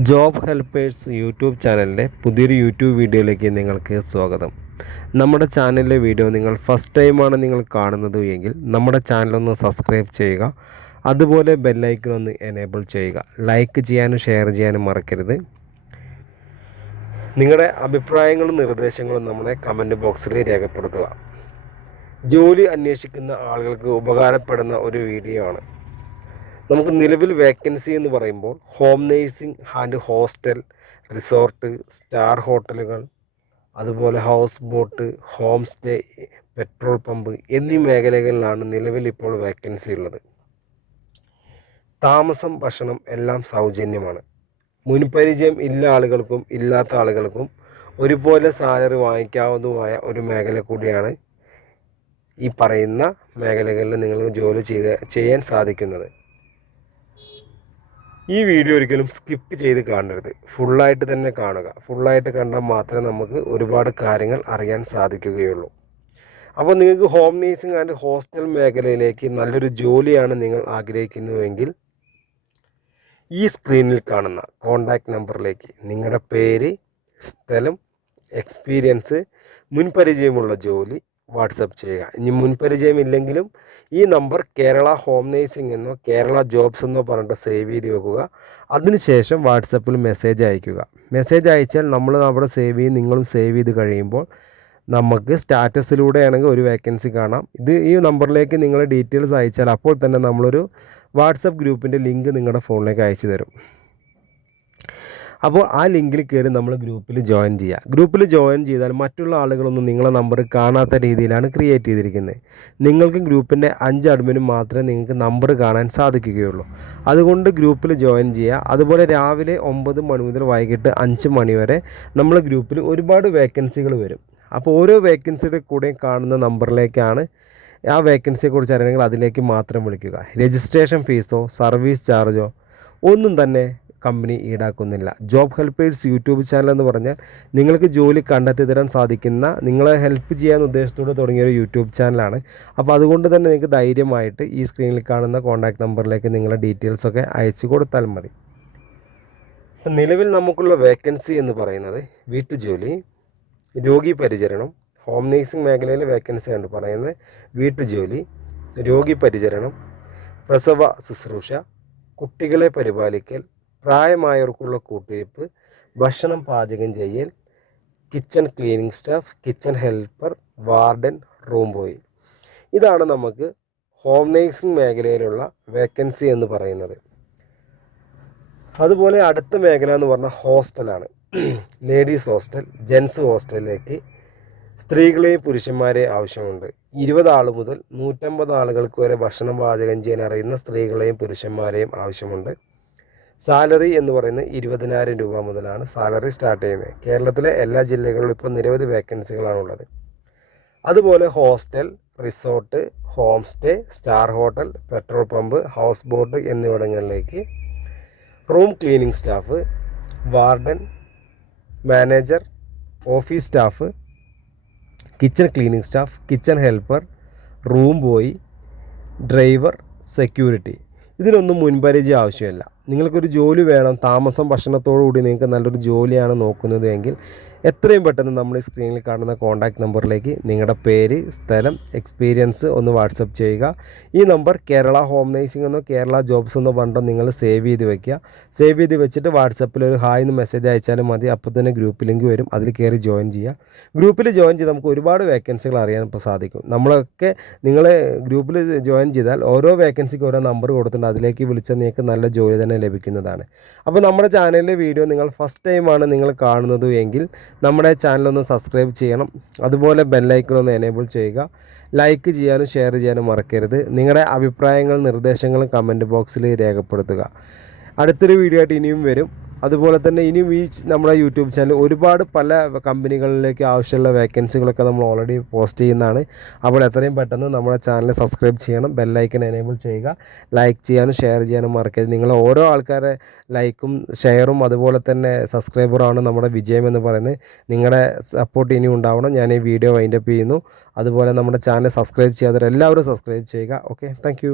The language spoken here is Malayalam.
ജോബ് ഹെൽപ്പേഴ്സ് യൂട്യൂബ് ചാനലിന്റെ പുതിയൊരു യൂട്യൂബ് വീഡിയോയിലേക്ക് നിങ്ങൾക്ക് സ്വാഗതം. നമ്മുടെ ചാനലിലെ വീഡിയോ നിങ്ങൾ ഫസ്റ്റ് ടൈമാണ് നിങ്ങൾ കാണുന്നത് എങ്കിൽ നമ്മുടെ ചാനലൊന്ന് സബ്സ്ക്രൈബ് ചെയ്യുക. അതുപോലെ ബെല്ലൈക്കൺ ഒന്ന് എനേബിൾ ചെയ്യുക. ലൈക്ക് ചെയ്യാനും ഷെയർ ചെയ്യാനും മറക്കരുത്. നിങ്ങളുടെ അഭിപ്രായങ്ങളും നിർദ്ദേശങ്ങളും നമ്മുടെ കമന്റ് ബോക്സിൽ രേഖപ്പെടുത്തുക. ജോലി അന്വേഷിക്കുന്ന ആളുകൾക്ക് ഉപകാരപ്പെടുന്ന ഒരു വീഡിയോ ആണ്. നമുക്ക് നിലവിൽ വേക്കൻസി എന്ന് പറയുമ്പോൾ home nursing and hostel resort star ഹോട്ടലുകൾ അതുപോലെ house boat home stay petrol pump എന്നീ മേഖലകളിലാണ് നിലവിൽ ഇപ്പോൾ വേക്കൻസി ഉള്ളത്. താമസം ഭക്ഷണം എല്ലാം സൗജന്യമാണ്. മുൻപരിചയം ഇല്ല ആളുകൾക്കും ഇല്ലാത്ത ആളുകൾക്കും ഒരുപോലെ സാലറി വാങ്ങിക്കാവുന്നതുമായ ഒരു മേഖല കൂടിയാണ് ഈ പറയുന്ന മേഖലകളിൽ നിങ്ങൾ ജോലി ചെയ്ത് ചെയ്യാൻ സാധിക്കുന്നത്. ഈ വീഡിയോ ഒരിക്കലും സ്കിപ്പ് ചെയ്ത് കാണരുത്. ഫുള്ളായിട്ട് തന്നെ കാണുക. ഫുള്ളായിട്ട് കണ്ടാൽ മാത്രമേ നമുക്ക് ഒരുപാട് കാര്യങ്ങൾ അറിയാൻ സാധിക്കുകയുള്ളൂ. അപ്പോൾ നിങ്ങൾക്ക് ഹോം നേഴ്സിംഗ് ആൻഡ് ഹോസ്റ്റൽ മേഖലയിലേക്ക് നല്ലൊരു ജോലിയാണ് നിങ്ങൾ ആഗ്രഹിക്കുന്നുവെങ്കിൽ ഈ സ്ക്രീനിൽ കാണുന്ന കോണ്ടാക്ട് നമ്പറിലേക്ക് നിങ്ങളുടെ പേര് സ്ഥലം എക്സ്പീരിയൻസ് മുൻപരിചയമുള്ള ജോലി വാട്സപ്പ് ചെയ്യുക. ഇനി മുൻപരിചയമില്ലെങ്കിലും ഈ നമ്പർ കേരള ഹോം നേഴ്സിംഗ് എന്നോ കേരള ജോബ്സ് എന്നോ പറഞ്ഞിട്ട് സേവ് ചെയ്ത് വെക്കുക. അതിനുശേഷം വാട്സപ്പിൽ മെസ്സേജ് അയക്കുക. മെസ്സേജ് അയച്ചാൽ നമ്മൾ നമ്മുടെ സേവ് ചെയ്ത് നിങ്ങളും സേവ് ചെയ്ത് കഴിയുമ്പോൾ നമുക്ക് സ്റ്റാറ്റസിലൂടെയാണെങ്കിൽ ഒരു വേക്കൻസി കാണാം. ഇത് ഈ നമ്പറിലേക്ക് നിങ്ങൾ ഡീറ്റെയിൽസ് അയച്ചാൽ അപ്പോൾ തന്നെ നമ്മളൊരു വാട്സപ്പ് ഗ്രൂപ്പിന്റെ ലിങ്ക് നിങ്ങളുടെ ഫോണിലേക്ക് അയച്ചു തരും. അപ്പോൾ ആ ലിങ്കിൽ കയറി നമ്മൾ ഗ്രൂപ്പിൽ ജോയിൻ ചെയ്യുക ഗ്രൂപ്പിൽ ജോയിൻ ചെയ്താൽ മറ്റുള്ള ആളുകളൊന്നും നിങ്ങളെ നമ്പർ കാണാത്ത രീതിയിലാണ് ക്രിയേറ്റ് ചെയ്തിരിക്കുന്നത് നിങ്ങൾക്ക് ഗ്രൂപ്പിന്റെ അഞ്ച് അഡ്മിനും മാത്രമേ നിങ്ങൾക്ക് നമ്പർ കാണാൻ സാധിക്കുകയുള്ളൂ. അതുകൊണ്ട് ഗ്രൂപ്പിൽ ജോയിൻ ചെയ്യുക അതുപോലെ രാവിലെ ഒമ്പത് മണി മുതൽ വൈകിട്ട് അഞ്ച് മണി വരെ നമ്മൾ ഗ്രൂപ്പിൽ ഒരുപാട് വേക്കൻസികൾ വരും. അപ്പോൾ ഓരോ വേക്കൻസിയുടെ കൂടെ കാണുന്ന നമ്പറിലേക്കാണ് ആ വേക്കൻസിയെക്കുറിച്ച് അറിയണമെങ്കിൽ അതിലേക്ക് മാത്രം വിളിക്കുക. രജിസ്ട്രേഷൻ ഫീസോ സർവീസ് ചാർജോ ഒന്നും തന്നെ കമ്പനി ഈടാക്കുന്നില്ല. ജോബ് ഹെൽപ്പേഴ്സ് യൂട്യൂബ് ചാനൽ എന്ന് പറഞ്ഞാൽ നിങ്ങൾക്ക് ജോലി കണ്ടെത്തി തരാൻ സാധിക്കുന്ന നിങ്ങളെ ഹെൽപ്പ് ചെയ്യാൻ ഉദ്ദേശത്തോടെ തുടങ്ങിയ ഒരു യൂട്യൂബ് ചാനലാണ് അപ്പോൾ അതുകൊണ്ട് തന്നെ നിങ്ങൾക്ക് ധൈര്യമായിട്ട് ഈ സ്ക്രീനിൽ കാണുന്ന കോൺടാക്ട് നമ്പറിലേക്ക് നിങ്ങളുടെ ഡീറ്റെയിൽസൊക്കെ അയച്ചു കൊടുത്താൽ മതി. നിലവിൽ നമുക്കുള്ള വേക്കൻസി എന്ന് പറയുന്നത് വീട്ടുജോലി രോഗി പരിചരണം ഹോം നേഴ്സിംഗ് മേഖലയിലെ വേക്കൻസിയാണ് പറയുന്നത്. വീട്ടുജോലി രോഗി പരിചരണം പ്രസവ ശുശ്രൂഷ കുട്ടികളെ പരിപാലിക്കൽ പ്രായമായവർക്കുള്ള കൂട്ടിരിപ്പ് ഭക്ഷണം പാചകം ചെയ്യൽ kitchen cleaning staff kitchen helper warden room boy ഇതാണ് നമുക്ക് ഹോം നേഴ്സിംഗ് മേഖലയിലുള്ള വേക്കൻസി എന്ന് പറയുന്നത്. അതുപോലെ അടുത്ത മേഖല എന്ന് പറഞ്ഞാൽ ഹോസ്റ്റലാണ് ലേഡീസ് ഹോസ്റ്റൽ ജെൻസ് ഹോസ്റ്റലിലേക്ക് സ്ത്രീകളെയും പുരുഷന്മാരെയും ആവശ്യമുണ്ട്. ഇരുപത് ആൾ മുതൽ നൂറ്റമ്പത് ആളുകൾക്ക് വരെ ഭക്ഷണം പാചകം ചെയ്യാൻ അറിയുന്ന സ്ത്രീകളെയും പുരുഷന്മാരെയും ആവശ്യമുണ്ട്. സാലറി എന്ന് പറയുന്നത് ഇരുപതിനായിരം രൂപ മുതലാണ് സാലറി സ്റ്റാർട്ട് ചെയ്യുന്നത്. കേരളത്തിലെ എല്ലാ ജില്ലകളിലും ഇപ്പോൾ നിരവധി വേക്കൻസികളാണുള്ളത്. അതുപോലെ hostel resort home stay star hotel petrol pump house boat എന്നിവിടങ്ങളിലേക്ക് room cleaning staff warden manager office staff kitchen cleaning staff kitchen helper room boy driver security. ഇതിനൊന്നും മുൻപരിചയം ആവശ്യമില്ല. നിങ്ങൾക്കൊരു ജോലി വേണം താമസം ഭക്ഷണത്തോടു കൂടി നിങ്ങൾക്ക് നല്ലൊരു ജോലിയാണ് നോക്കുന്നത് എങ്കിൽ എത്രയും പെട്ടെന്ന് നമ്മൾ ഈ സ്ക്രീനിൽ കാണുന്ന കോൺടാക്റ്റ് നമ്പറിലേക്ക് നിങ്ങളുടെ പേര് സ്ഥലം എക്സ്പീരിയൻസ് ഒന്ന് വാട്സപ്പ് ചെയ്യുക. ഈ നമ്പർ കേരള ഹോം നേഴ്സിംഗ് എന്നോ കേരള ജോബ്സ് എന്നോ പണ്ടോ നിങ്ങൾ സേവ് ചെയ്ത് വെക്കുക. സേവ് ചെയ്ത് വെച്ചിട്ട് വാട്സപ്പിൽ ഒരു ഹായ് എന്ന് മെസ്സേജ് അയച്ചാലും മതി. അപ്പോൾ തന്നെ ഗ്രൂപ്പ് ലിങ്ക് വരും. അതിൽ കയറി ജോയിൻ ചെയ്യുക. ഗ്രൂപ്പിൽ ജോയിൻ ചെയ്ത് നമുക്ക് ഒരുപാട് വേക്കൻസികൾ അറിയാൻ ഇപ്പോൾ സാധിക്കും. നമ്മളൊക്കെ നിങ്ങൾ ഗ്രൂപ്പിൽ ജോയിൻ ചെയ്താൽ ഓരോ വേക്കൻസിക്ക് ഓരോ നമ്പർ കൊടുത്തിട്ടുണ്ട്. അതിലേക്ക് വിളിച്ചാൽ നിങ്ങൾക്ക് നല്ല ജോലി തന്നെ ലഭിക്കുന്നതാണ്. അപ്പോൾ നമ്മുടെ ചാനലിലെ വീഡിയോ നിങ്ങൾ ഫസ്റ്റ് ടൈമാണ് നിങ്ങൾ കാണുന്നത് എങ്കിൽ നമ്മുടെ ചാനലൊന്ന് സബ്സ്ക്രൈബ് ചെയ്യണം. അതുപോലെ ബെല്ലൈക്കൺ ഒന്ന് എനേബിൾ ചെയ്യുക. ലൈക്ക് ചെയ്യാനും ഷെയർ ചെയ്യാനും മറക്കരുത്. നിങ്ങളുടെ അഭിപ്രായങ്ങളും നിർദ്ദേശങ്ങളും കമന്റ് ബോക്സിൽ രേഖപ്പെടുത്തുക. അടുത്തൊരു വീഡിയോ ആയിട്ട് ഇനിയും വരും. അതുപോലെ തന്നെ ഇനിയും ഈ നമ്മുടെ യൂട്യൂബ് ചാനൽ ഒരുപാട് പല കമ്പനികളിലേക്ക് ആവശ്യമുള്ള വേക്കൻസികളൊക്കെ നമ്മൾ ഓൾറെഡി പോസ്റ്റ് ചെയ്യുന്നതാണ്. അപ്പോൾ എത്രയും പെട്ടെന്ന് നമ്മുടെ ചാനൽ സബ്സ്ക്രൈബ് ചെയ്യണം. ബെല്ലൈക്കൻ എനേബിൾ ചെയ്യുക. ലൈക്ക് ചെയ്യാനും ഷെയർ ചെയ്യാനും മറക്കരുത്. നിങ്ങൾ ഓരോ ആൾക്കാരെ ലൈക്കും ഷെയറും അതുപോലെ തന്നെ സബ്സ്ക്രൈബറാണ് നമ്മുടെ വിജയം എന്ന് പറയുന്നത്. നിങ്ങളുടെ സപ്പോർട്ട് ഇനി ഉണ്ടാവണം. ഞാൻ ഈ വീഡിയോ വൈൻഡപ്പ് ചെയ്യുന്നു. അതുപോലെ നമ്മുടെ ചാനൽ സബ്സ്ക്രൈബ് ചെയ്യാത്തവർ എല്ലാവരും സബ്സ്ക്രൈബ് ചെയ്യുക. Okay thank